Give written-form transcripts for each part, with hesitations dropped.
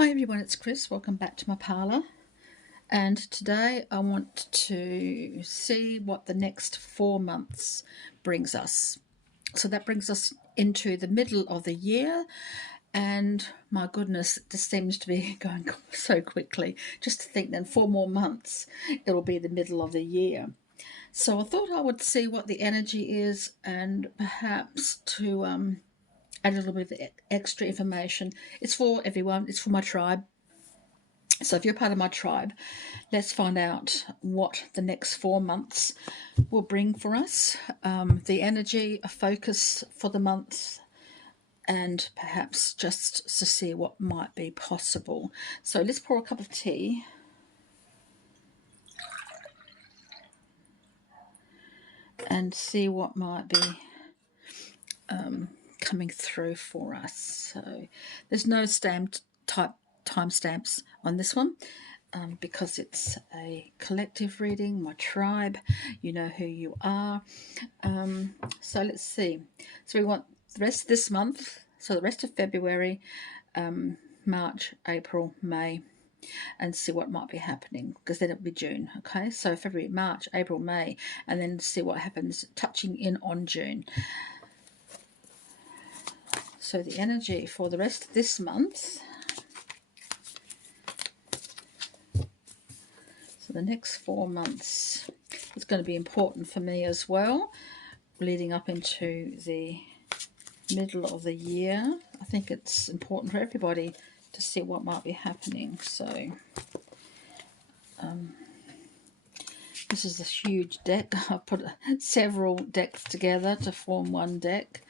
Hi everyone, it's Chris. Welcome back to my parlour. And today I want to see what the next 4 months brings us. So that brings us into the middle of the year, and my goodness, this seems to be going so quickly. Just to think that in 4 more months it'll be the middle of the year. So I thought I would see what the energy is, and perhaps to add a little bit of extra information. It's for everyone, it's for my tribe. So if you're part of my tribe, let's find out what the next 4 months will bring for us. The energy, a focus for the month, and perhaps just to see what might be possible. So let's pour a cup of tea. And see what might be coming through for us. So there's no timestamps on this one. Because it's a collective reading, my tribe, you know who you are. So let's see. So we want the rest of this month, so the rest of February, March, April, May, and see what might be happening, because then it'll be June. Okay, so February, March, April, May, and then see what happens touching in on June. So the energy for the rest of this month. So the next 4 months is going to be important for me as well, leading up into the middle of the year. I think it's important for everybody to see what might be happening. So this is a huge deck. I put several decks together to form one deck.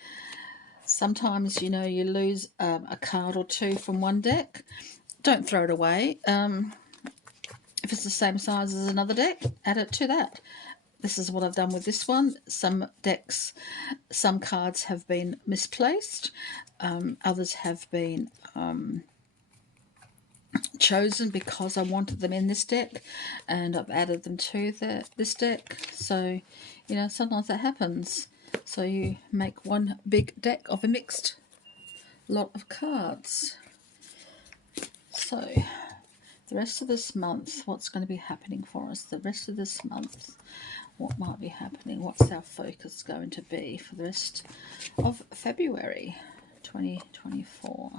Sometimes, you know, you lose a card or two from one deck. Don't throw it away. If it's the same size as another deck, add it to that. This is what I've done with this one. Some decks, some cards have been misplaced. Others have been chosen because I wanted them in this deck, and I've added them to this deck. So, you know, sometimes that happens. So you make one big deck of a mixed lot of cards. So the rest of this month, what's going to be happening for us? The rest of this month, what might be happening? What's our focus going to be for the rest of February 2024?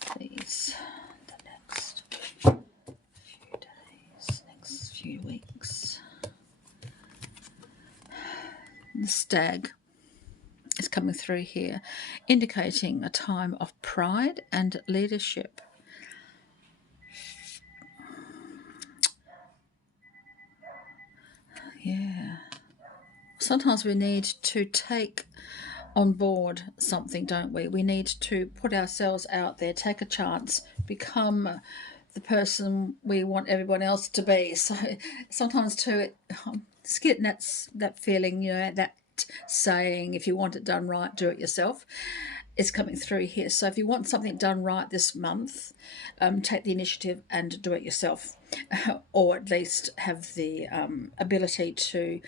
Please, the next few days, next few weeks. The stag is coming through here, indicating a time of pride and leadership. Yeah. Sometimes we need to take on board something, don't we? We need to put ourselves out there, take a chance, become the person we want everyone else to be. So sometimes too, it's getting that feeling, you know, that saying, if you want it done right, do it yourself, is coming through here. So if you want something done right this month, take the initiative and do it yourself, or at least have the ability to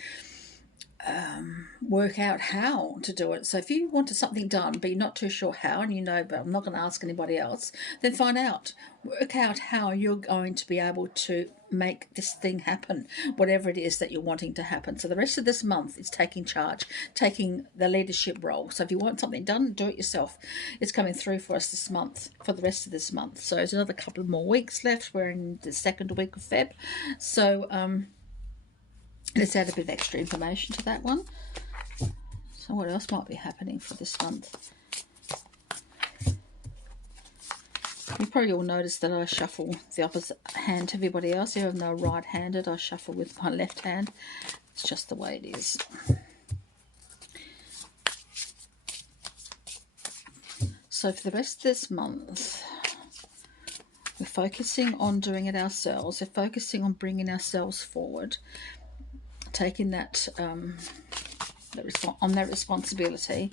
work out how to do it. So if you wanted something done but you're not too sure how, and you know, but I'm not going to ask anybody else, then find out, work out how you're going to be able to make this thing happen, whatever it is that you're wanting to happen. So the rest of this month is taking charge, taking the leadership role. So if you want something done, do it yourself. It's coming through for us this month, for the rest of this month. So there's another couple of more weeks left. We're in the second week of Feb. So let's add a bit of extra information to that one. So what else might be happening for this month? You probably all noticed that I shuffle the opposite hand to everybody else. If I'm not right-handed, I shuffle with my left hand. It's just the way it is. So for the rest of this month, we're focusing on doing it ourselves. We're focusing on bringing ourselves forward, taking that on that responsibility.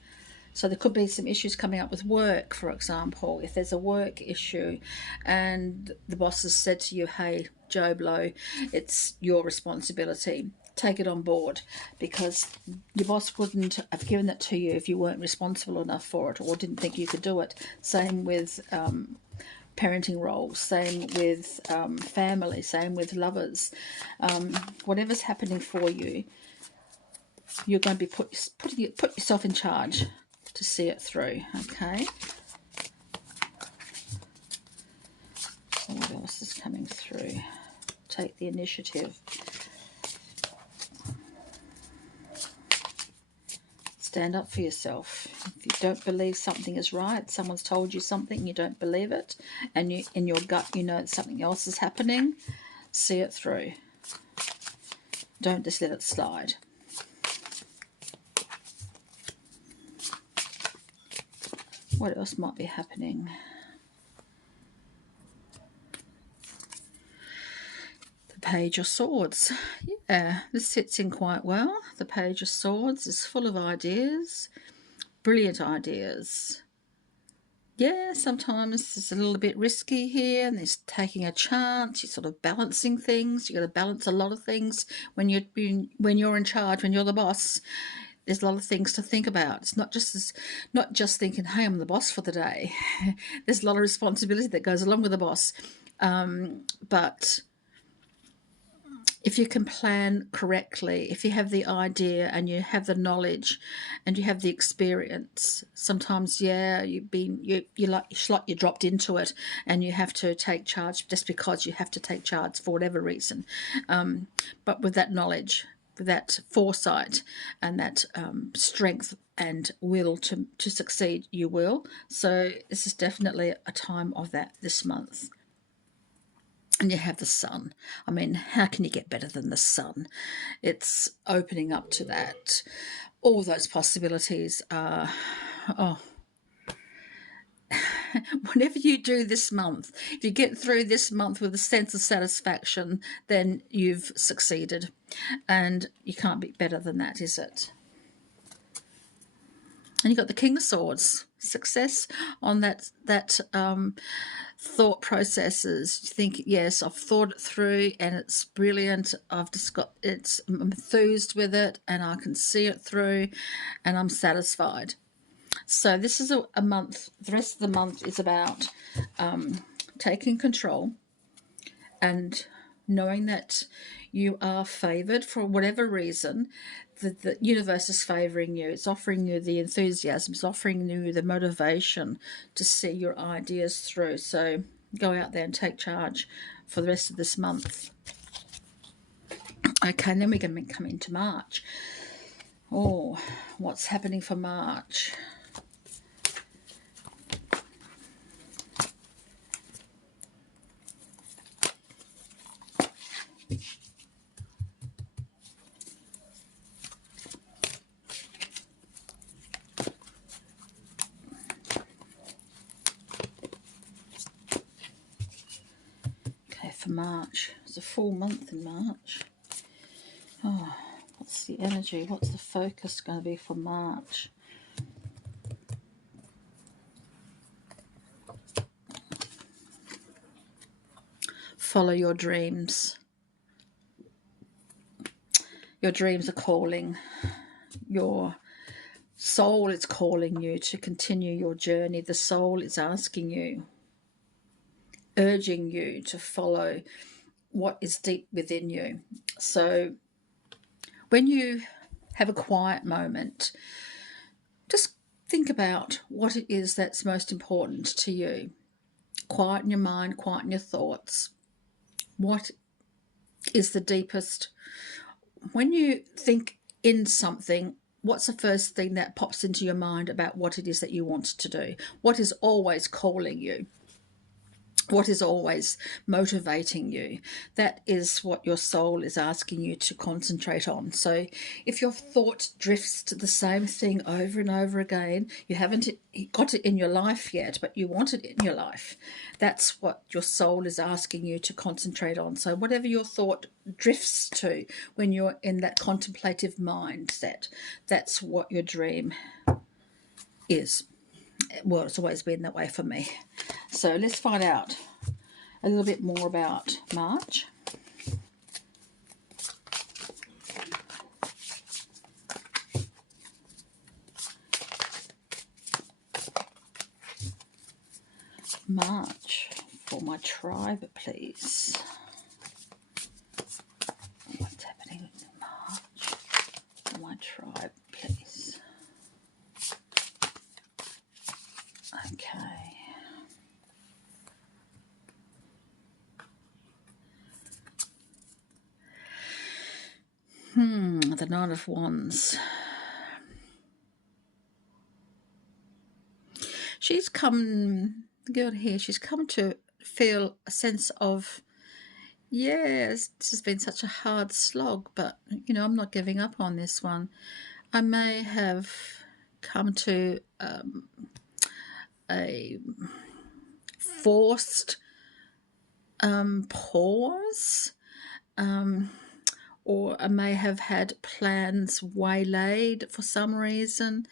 So there could be some issues coming up with work, for example. If there's a work issue and the boss has said to you, hey, Joe Blow, it's your responsibility, take it on board, because your boss wouldn't have given it to you if you weren't responsible enough for it or didn't think you could do it. Same with parenting roles, same with family, same with lovers. Whatever's happening for you, you're going to be put yourself in charge to see it through. Okay. So what else is coming through? Take the initiative. Stand up for yourself. If you don't believe something is right, someone's told you something, you don't believe it, and you, in your gut, you know something else is happening, see it through. Don't just let it slide. What else might be happening? The Page of Swords. Yeah, this fits in quite well. The Page of Swords is full of ideas, brilliant ideas. Yeah, sometimes it's a little bit risky here, and there's taking a chance. You're sort of balancing things. You've got to balance a lot of things when you're in charge, when you're the boss. There's a lot of things to think about. It's not just thinking, hey, I'm the boss for the day. There's a lot of responsibility that goes along with the boss. But if you can plan correctly, if you have the idea and you have the knowledge and you have the experience, sometimes, yeah, you're like you're dropped into it and you have to take charge just because you have to take charge for whatever reason. But with that knowledge, with that foresight and that strength and will to succeed, you will. So this is definitely a time of that this month. And you have the Sun. I mean, how can you get better than the Sun? It's opening up to that. All those possibilities are, whenever you do this month, if you get through this month with a sense of satisfaction, then you've succeeded. And you can't be better than that, is it? And you've got the King of Swords. Success on that thought processes. You think, yes, I've thought it through and it's brilliant. I'm enthused with it and I can see it through and I'm satisfied. So this is a month. The rest of the month is about taking control and knowing that you are favoured for whatever reason. The universe is favouring you. It's offering you the enthusiasm. It's offering you the motivation to see your ideas through. So go out there and take charge for the rest of this month. Okay, and then we're going to come into March. Oh, what's happening for March? For March. It's a full month in March. Oh, what's the energy? What's the focus going to be for March? Follow your dreams. Your dreams are calling. Your soul is calling you to continue your journey. The soul is asking you, urging you to follow what is deep within you. So when you have a quiet moment, just think about what it is that's most important to you. Quieten your mind, quieten your thoughts. What is the deepest? When you think in something, what's the first thing that pops into your mind about what it is that you want to do? What is always calling you? What is always motivating you? That is what your soul is asking you to concentrate on. So if your thought drifts to the same thing over and over again, you haven't got it in your life yet, but you want it in your life. That's what your soul is asking you to concentrate on. So whatever your thought drifts to when you're in that contemplative mindset, that's what your dream is. Well, it's always been that way for me. So let's find out a little bit more about March. March for my tribe, please. What's happening in March for my tribe, please? Okay. The Nine of Wands. She's come, the girl here, she's come to feel a sense of, yes, this has been such a hard slog, but, you know, I'm not giving up on this one. I may have come to a forced pause, or I may have had plans waylaid for some reason.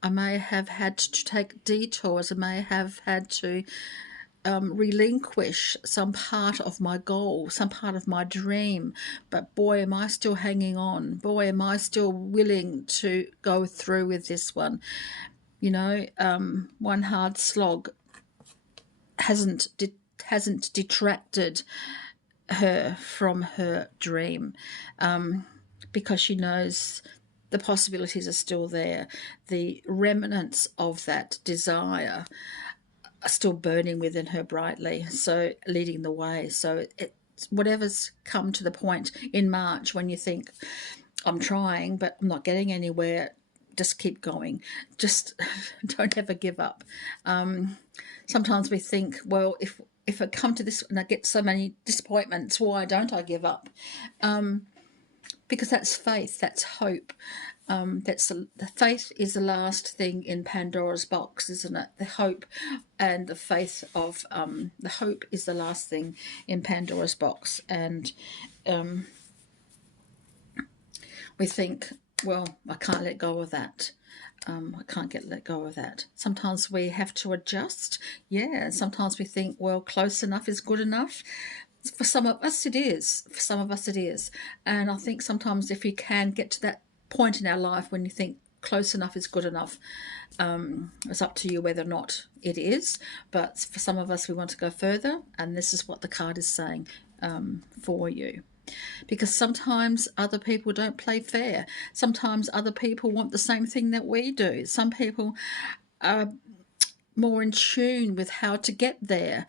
I may have had to take detours. I may have had to relinquish some part of my goal, some part of my dream. But boy, am I still hanging on. Boy, am I still willing to go through with this one. You know, one hard slog hasn't detracted her from her dream, because she knows the possibilities are still there. The remnants of that desire are still burning within her brightly, so leading the way. So it's whatever's come to the point in March when you think, I'm trying but I'm not getting anywhere, just keep going. Just don't ever give up. Sometimes we think, well, if I come to this and I get so many disappointments, why don't I give up? Because that's faith, that's hope. The faith is the last thing in Pandora's box, isn't it? The hope and the faith of the hope is the last thing in Pandora's box, and we think, well, I can't let go of that. I can't let go of that. Sometimes we have to adjust. Yeah, sometimes we think, well, close enough is good enough. For some of us it is. For some of us it is. And I think sometimes if you can get to that point in our life when you think close enough is good enough, it's up to you whether or not it is. But for some of us, we want to go further, and this is what the card is saying for you. Because sometimes other people don't play fair. Sometimes other people want the same thing that we do. Some people are more in tune with how to get there,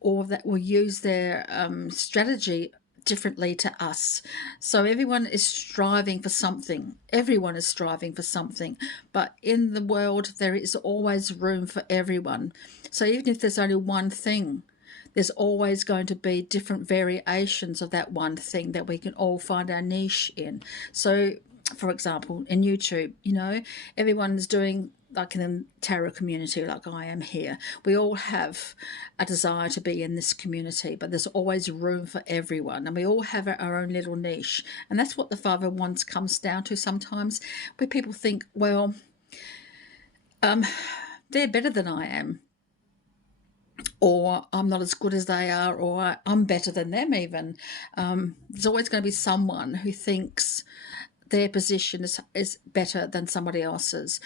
or that will use their strategy differently to us. So everyone is striving for something. Everyone is striving for something. But in the world, there is always room for everyone. So even if there's only one thing, there's always going to be different variations of that one thing that we can all find our niche in. So, for example, in YouTube, you know, everyone's doing, like in the tarot community, like I am here, we all have a desire to be in this community, but there's always room for everyone, and we all have our own little niche. And that's what the Five of Wands comes down to sometimes, where people think, well, they're better than I am, or I'm not as good as they are, or I'm better than them even. There's always going to be someone who thinks their position is better than somebody else's,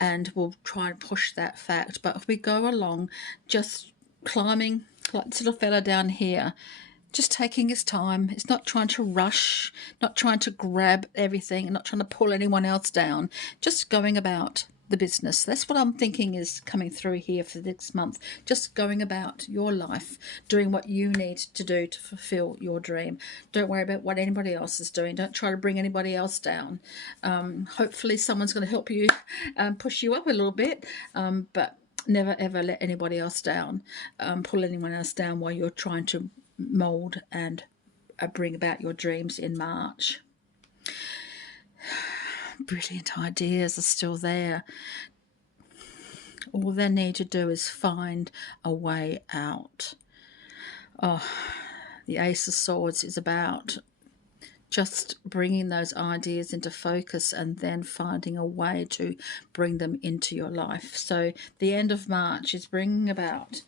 and we'll try and push that fact. But if we go along just climbing like this little fella down here, just taking his time, it's not trying to rush, not trying to grab everything, and not trying to pull anyone else down, just going about the business. That's what I'm thinking is coming through here for this month. Just going about your life, doing what you need to do to fulfill your dream. Don't worry about what anybody else is doing. Don't try to bring anybody else down. Hopefully someone's going to help you push you up a little bit, but never ever let anybody else down, pull anyone else down while you're trying to mould and bring about your dreams in March. Brilliant ideas are still there. All they need to do is find a way out. Oh, the Ace of Swords is about just bringing those ideas into focus and then finding a way to bring them into your life. So the end of March is bringing about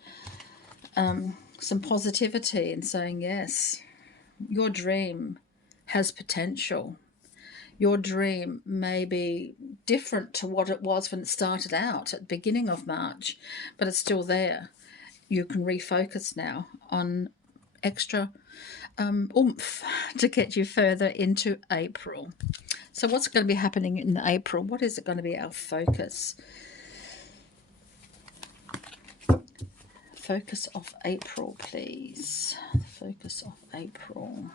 some positivity and saying, yes, your dream has potential. Your dream may be different to what it was when it started out at the beginning of March, but it's still there. you can refocus now on extra oomph to get you further into April. So what's going to be happening in April? What is it going to be our focus? Focus of April, please. Focus of April.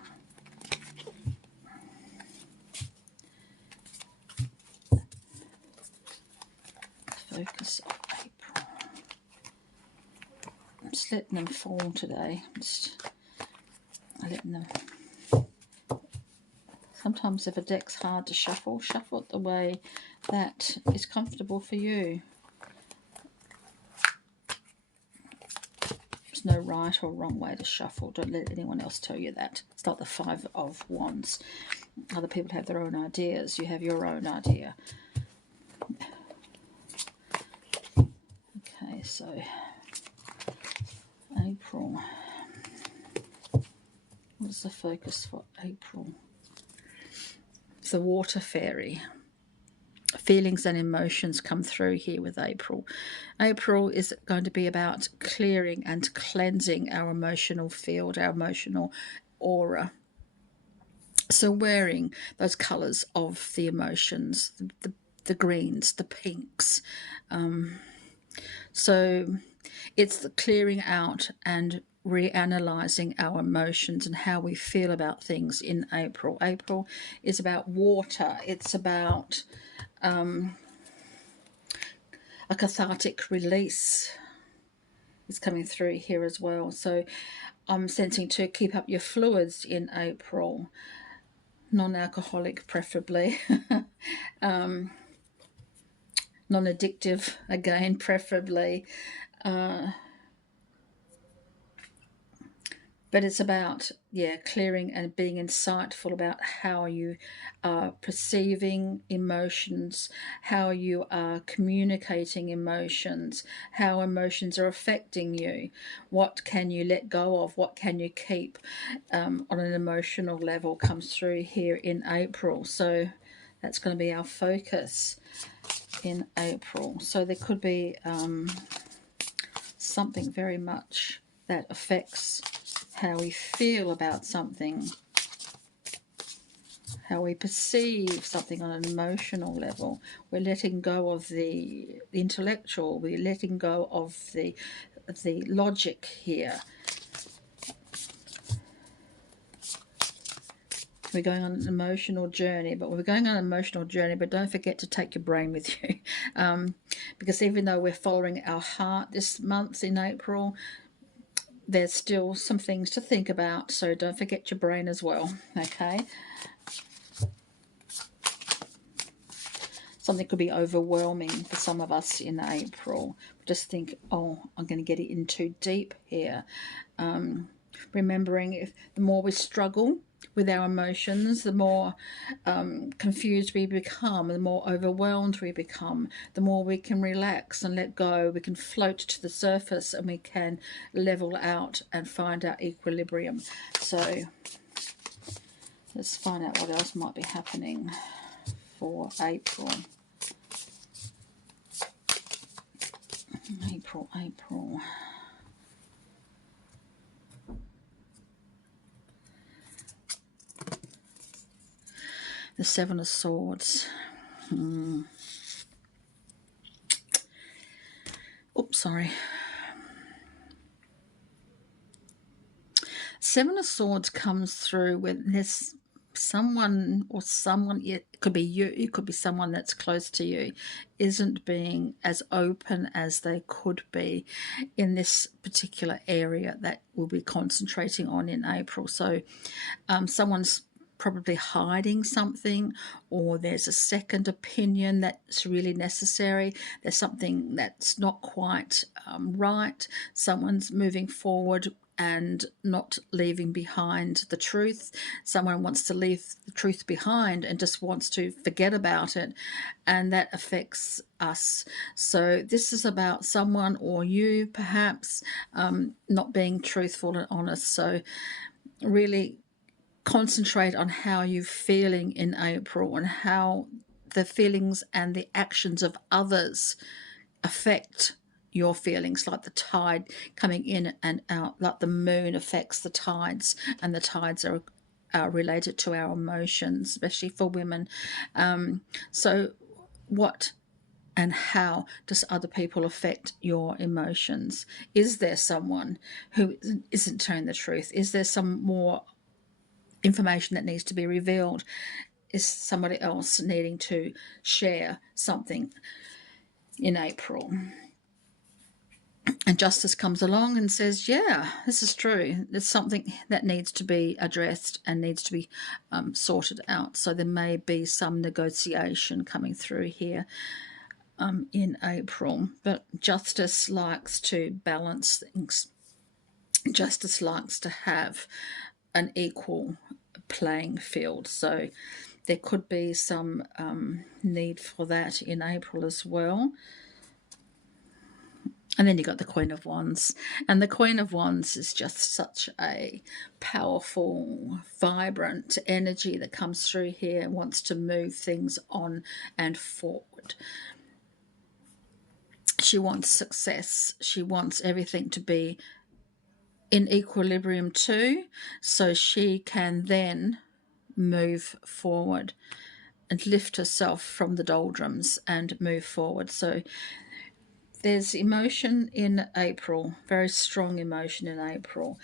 Focus of April. I'm just letting them fall today. Just letting them. Sometimes if a deck's hard to shuffle, shuffle it the way that is comfortable for you. There's no right or wrong way to shuffle. Don't let anyone else tell you that. It's not the Five of Wands. Other people have their own ideas. You have your own idea. Okay, so April. What's the focus for April? It's the Water Fairy. Feelings and emotions come through here with April. April is going to be about clearing and cleansing our emotional field, our emotional aura. So wearing those colours of the emotions, the greens, the pinks. So it's the clearing out and reanalyzing our emotions and how we feel about things in April. April is about water. It's about a cathartic release is coming through here as well. So I'm sensing to keep up your fluids in April. Non-alcoholic preferably. Non-addictive again preferably. But it's about, clearing and being insightful about how you are perceiving emotions, how you are communicating emotions, how emotions are affecting you. What can you let go of? What can you keep on an emotional level comes through here in April. So that's going to be our focus in April. So there could be something very much that affects how we feel about something, how we perceive something on an emotional level. We're letting go of the intellectual, we're letting go of the logic here. We're going on an emotional journey, but don't forget to take your brain with you. Because even though we're following our heart this month in April, there's still some things to think about, so don't forget your brain as well, okay? Something could be overwhelming for some of us in April. Just think, oh, I'm going to get it in too deep here. Remembering if the more we struggle with our emotions, the more confused we become, the more overwhelmed we become, the more we can relax and let go. We can float to the surface and we can level out and find our equilibrium. So let's find out what else might be happening for April. April. The Seven of Swords. Oops, sorry. Seven of Swords comes through when there's someone, it could be you, it could be someone that's close to you, isn't being as open as they could be in this particular area that we'll be concentrating on in April. So someone's probably hiding something, or there's a second opinion that's really necessary. There's something that's not quite right. Someone's moving forward and not leaving behind the truth. Someone wants to leave the truth behind and just wants to forget about it, and that affects us. So this is about someone or you perhaps not being truthful and honest. So really concentrate on how you're feeling in April and how the feelings and the actions of others affect your feelings, like the tide coming in and out, like the moon affects the tides, and the tides are related to our emotions, especially for women. So what and how does other people affect your emotions? Is there someone who isn't telling the truth? Is there some more information that needs to be revealed? Is somebody else needing to share something in April? And justice comes along and says, yeah, this is true. There's something that needs to be addressed and needs to be sorted out. So there may be some negotiation coming through here in April. But justice likes to balance things. Justice likes to have an equal playing field. So there could be some need for that in April as well. And then you got the Queen of Wands. And the Queen of Wands is just such a powerful, vibrant energy that comes through here and wants to move things on and forward. She wants success. She wants everything to be in equilibrium too, so she can then move forward and lift herself from the doldrums and move forward. So there's emotion in April, very strong emotion in April.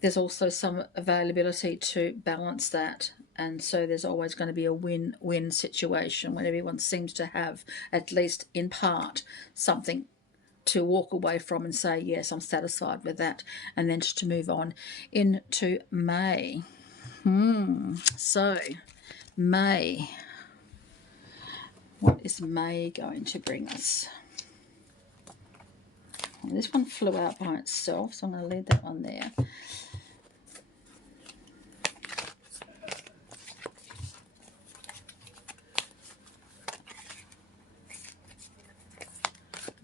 There's also some availability to balance that. And so there's always going to be a win-win situation when everyone seems to have, at least in part, something to walk away from and say, yes, I'm satisfied with that. And then to move on into May. So, May. What is May going to bring us? Well, this one flew out by itself, so I'm going to leave that one there.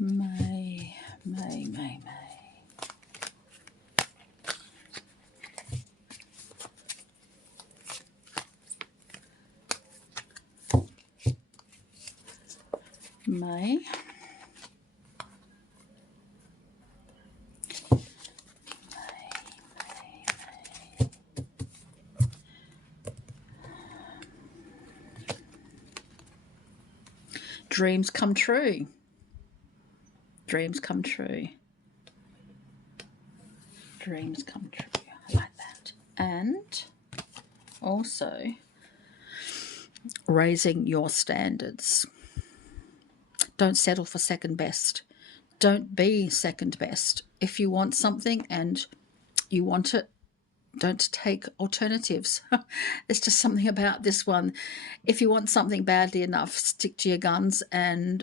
May. May. Dreams come true. Dreams come true. Dreams come true. I like that. And also raising your standards. Don't settle for second best. Don't be second best. If you want something and you want it, don't take alternatives. It's just something about this one. If you want something badly enough, stick to your guns and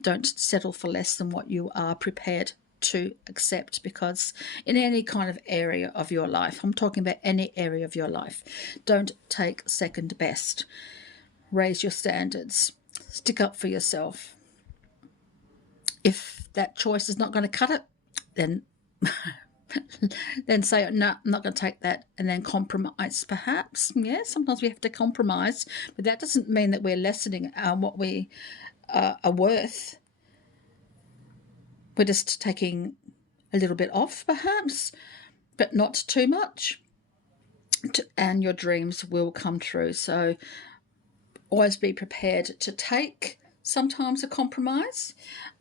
don't settle for less than what you are prepared to accept, because in any kind of area of your life, I'm talking about any area of your life, don't take second best. Raise your standards. Stick up for yourself. If that choice is not going to cut it, then then say, no, I'm not going to take that, and then compromise perhaps. Yeah, sometimes we have to compromise, but that doesn't mean that we're lessening what we are worth. We're just taking a little bit off perhaps, but not too much, and your dreams will come true. So always be prepared to take sometimes a compromise.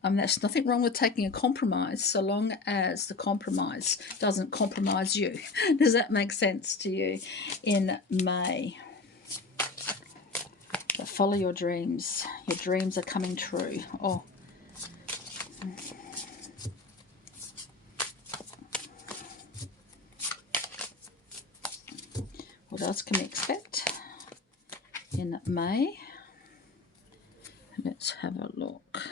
There's nothing wrong with taking a compromise so long as the compromise doesn't compromise you. Does that make sense to you in May? But follow your dreams. Your dreams are coming true. Oh. What else can we expect in May? Let's have a look.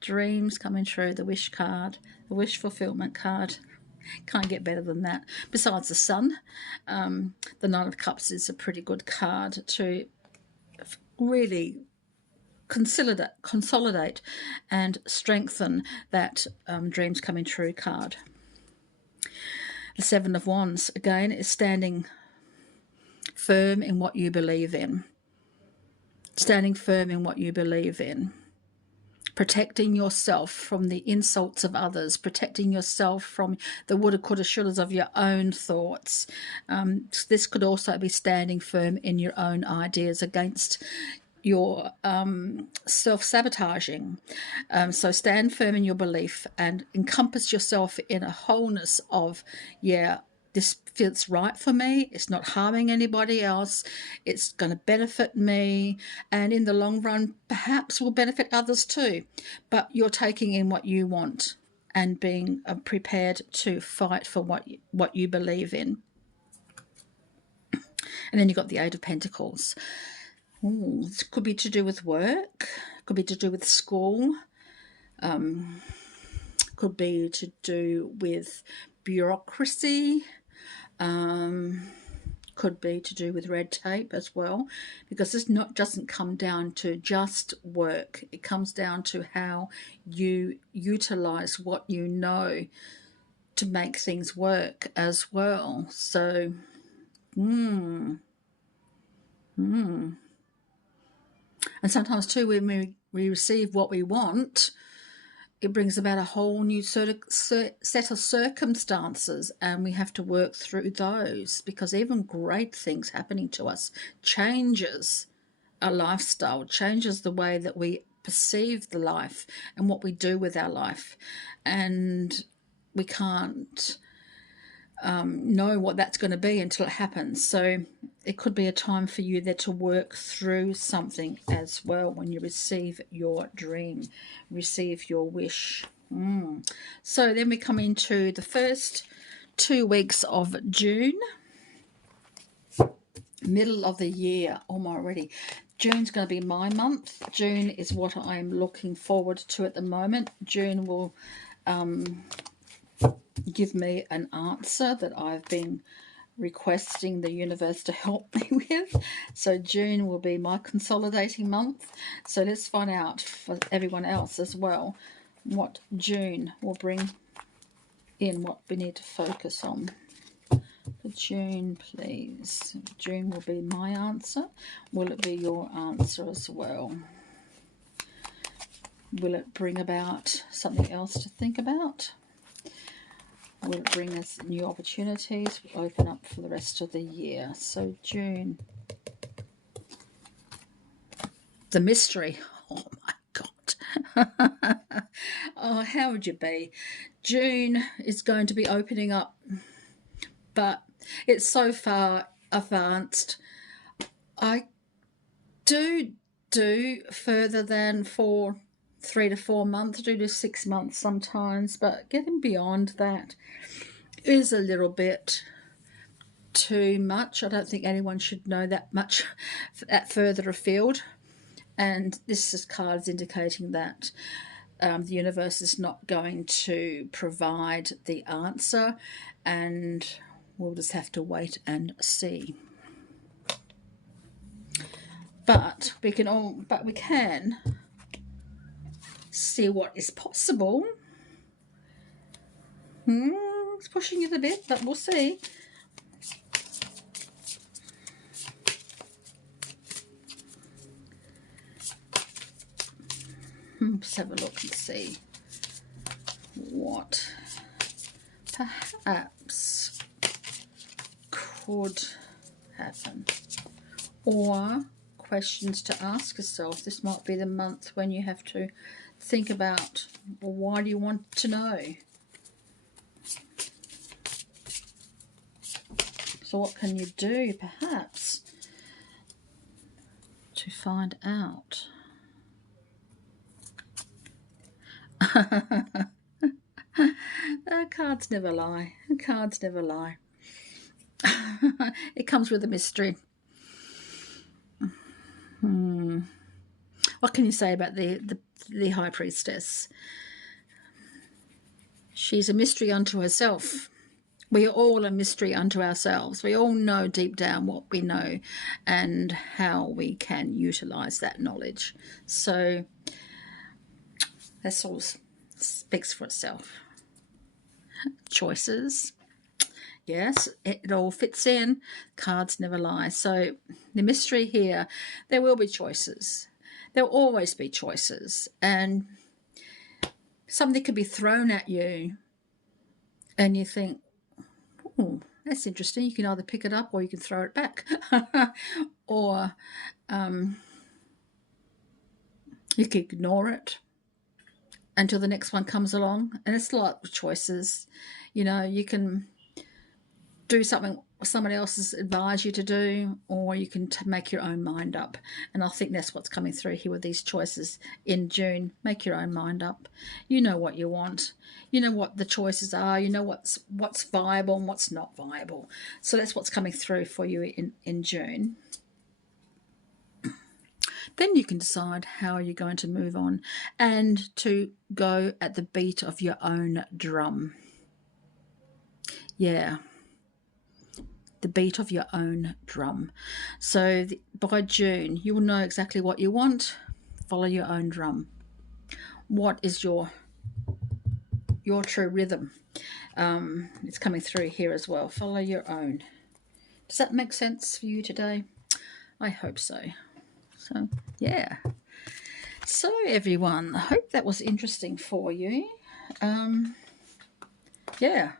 Dreams coming true, the wish card, the wish fulfillment card. Can't get better than that. Besides the Sun, the Nine of Cups is a pretty good card to really consolidate and strengthen that dreams coming true card. The Seven of Wands, again, is standing firm in what you believe in. standing firm in what you believe in, protecting yourself from the insults of others, protecting yourself from the woulda, coulda, shouldas of your own thoughts. This could also be standing firm in your own ideas against your self-sabotaging. So stand firm in your belief and encompass yourself in a wholeness of, yeah, this feels right for me, it's not harming anybody else, it's going to benefit me, and in the long run perhaps will benefit others too. But you're taking in what you want and being prepared to fight for what you believe in. And then you've got the Eight of Pentacles. Ooh, this could be to do with work, could be to do with school, could be to do with bureaucracy, could be to do with red tape as well, because this doesn't come down to just work. It comes down to how you utilize what you know to make things work as well. So, and sometimes too, when we receive what we want, it brings about a whole new set of circumstances, and we have to work through those, because even great things happening to us changes our lifestyle, changes the way that we perceive the life and what we do with our life, and we can't know what that's going to be until it happens. So it could be a time for you there to work through something as well when you receive your dream, receive your wish. So then we come into the first 2 weeks of June, middle of the year. Already June's going to be my month. June is what I'm looking forward to at the moment. June will give me an answer that I've been requesting the universe to help me with. So June will be my consolidating month. So let's find out for everyone else as well what June will bring in, what we need to focus on. For June, please. June will be my answer. Will it be your answer as well? Will it bring about something else to think about? Will it bring us new opportunities? We'll open up for the rest of the year. So June. The mystery. Oh my God. Oh, how would you be? June is going to be opening up, but it's so far advanced. I do further than 3 to 4 months, 2 to 6 months sometimes, but getting beyond that is a little bit too much. I don't think anyone should know that much that further afield, and this card is indicating that the universe is not going to provide the answer, and we'll just have to wait and see. But we can see what is possible. It's pushing it a bit, but we'll see. Let's have a look and see what perhaps could happen, or questions to ask yourself. This might be the month when you have to think about, well, why do you want to know? So what can you do perhaps to find out? Cards never lie. Cards never lie. It comes with a mystery. What can you say about the High Priestess? She's a mystery unto herself. We are all a mystery unto ourselves. We all know deep down what we know and how we can utilize that knowledge. So that all speaks for itself. Choices. Yes, it all fits in. Cards never lie. So the mystery here, there will be choices. There'll always be choices. And something could be thrown at you and you think, oh, that's interesting. You can either pick it up or you can throw it back. Or you can ignore it until the next one comes along. And it's like choices. You know, you can do something someone else has advised you to do, or you can make your own mind up. And I think that's what's coming through here with these choices in June. Make your own mind up. You know what you want. You know what the choices are. You know what's viable and what's not viable. So that's what's coming through for you in June. Then you can decide how you're going to move on and to go at the beat of your own drum. Yeah. The beat of your own drum. So by June, you will know exactly what you want. Follow your own drum. What is your true rhythm? It's coming through here as well. Follow your own. Does that make sense for you today? I hope so. So, yeah. So, everyone, I hope that was interesting for you. Yeah.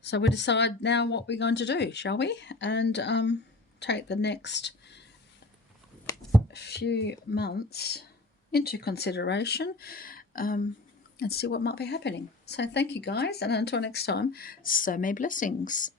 So we decide now what we're going to do, shall we? And take the next few months into consideration and see what might be happening. So thank you, guys. And until next time, so many blessings.